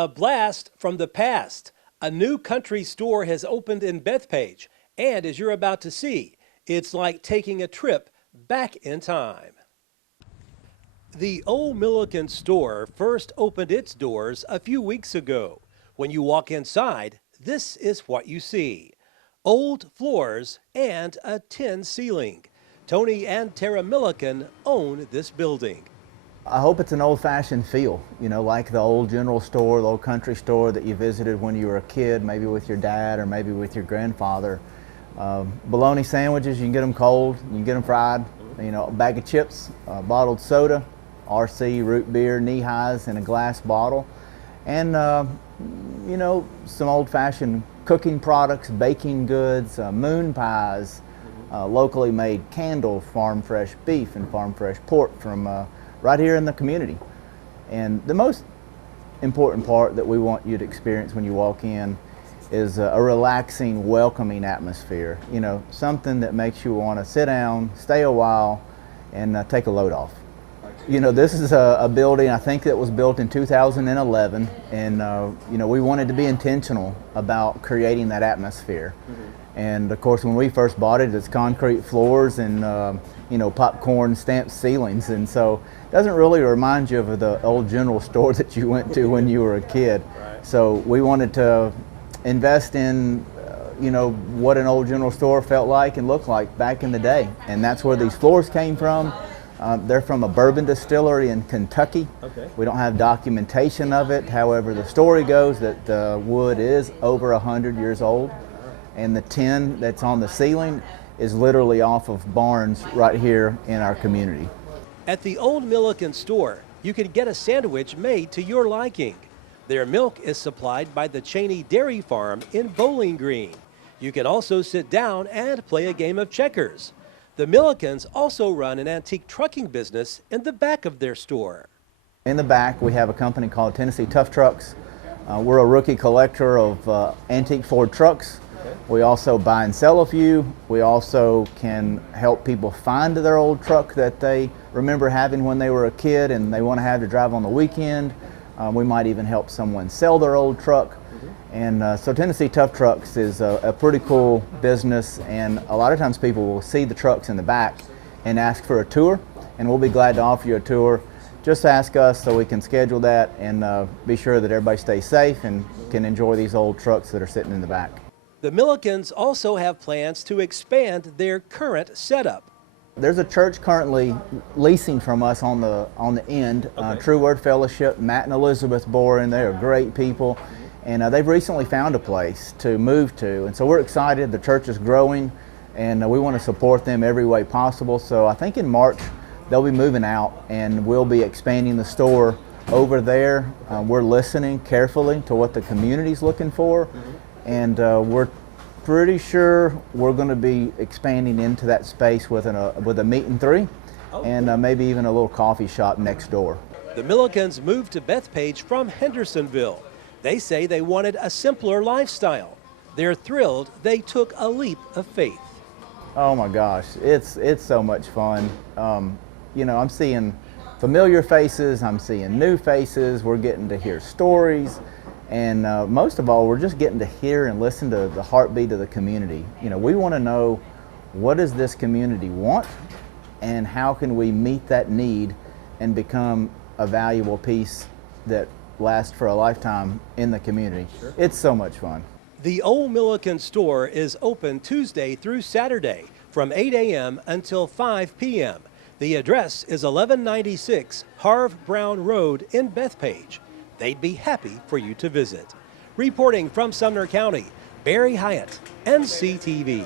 A blast from the past. A new country store has opened in Bethpage, and as you're about to see, it's like taking a trip back in time. The Ole Milliken Store first opened its doors a few weeks ago. When you walk inside, this is what you see: old floors and a tin ceiling. Tony and Tara Milliken own this building. I hope it's an old-fashioned feel, like the old general store, the old country store that you visited when you were a kid, maybe with your dad or maybe with your grandfather. Bologna sandwiches, you can get them cold, you can get them fried, a bag of chips, bottled soda, RC, root beer, knee-highs in a glass bottle, and some old-fashioned cooking products, baking goods, moon pies, locally made candle, farm fresh beef and farm fresh pork from right here in the community. And the most important part that we want you to experience when you walk in is a relaxing, welcoming atmosphere. Something that makes you want to sit down, stay a while, and take a load off. This is a building, I think, that was built in 2011, and we wanted to be intentional about creating that atmosphere. And of course, when we first bought it, it's concrete floors and popcorn stamped ceilings, and so it doesn't really remind you of the old general store that you went to when you were a kid. Right. So we wanted to invest in what an old general store felt like and looked like back in the day, and that's where these floors came from. They're from a bourbon distillery in Kentucky. Okay. We don't have documentation of it. However, the story goes that the wood is over 100 years old, and the tin that's on the ceiling is literally off of barns right here in our community. At the Ole Milliken Store, you can get a sandwich made to your liking. Their milk is supplied by the Cheney Dairy Farm in Bowling Green. You can also sit down and play a game of checkers. The Millikens also run an antique trucking business in the back of their store. In the back, we have a company called Tennessee Tough Trucks. We're a rookie collector of antique Ford trucks. We also buy and sell a few. We also can help people find their old truck that they remember having when they were a kid and they want to have to drive on the weekend. We might even help someone sell their old truck. And so Tennessee Tough Trucks is a pretty cool business, and a lot of times people will see the trucks in the back and ask for a tour, and we'll be glad to offer you a tour. Just ask us so we can schedule that and be sure that everybody stays safe and can enjoy these old trucks that are sitting in the back. The Millikens also have plans to expand their current setup. There's a church currently leasing from us on the end, okay. True Word Fellowship. Matt and Elizabeth Boren, they are great people, and they've recently found a place to move to, and so we're excited. The church is growing, and we want to support them every way possible. So I think in March they'll be moving out, and we'll be expanding the store over there. We're listening carefully to what the community's looking for. And we're pretty sure we're going to be expanding into that space with a meat and three, and maybe even a little coffee shop next door. The Millikens moved to Bethpage from Hendersonville. They say they wanted a simpler lifestyle. They're thrilled they took a leap of faith. Oh my gosh, it's so much fun. I'm seeing familiar faces, I'm seeing new faces, we're getting to hear stories. And most of all, we're just getting to hear and listen to the heartbeat of the community. We want to know, what does this community want, and how can we meet that need and become a valuable piece that lasts for a lifetime in the community. Sure. It's so much fun. The Ole Milliken Store is open Tuesday through Saturday from 8 a.m. until 5 p.m. The address is 1196 Harve Brown Road in Bethpage. They'd be happy for you to visit. Reporting from Sumner County, Hiett, NCTV.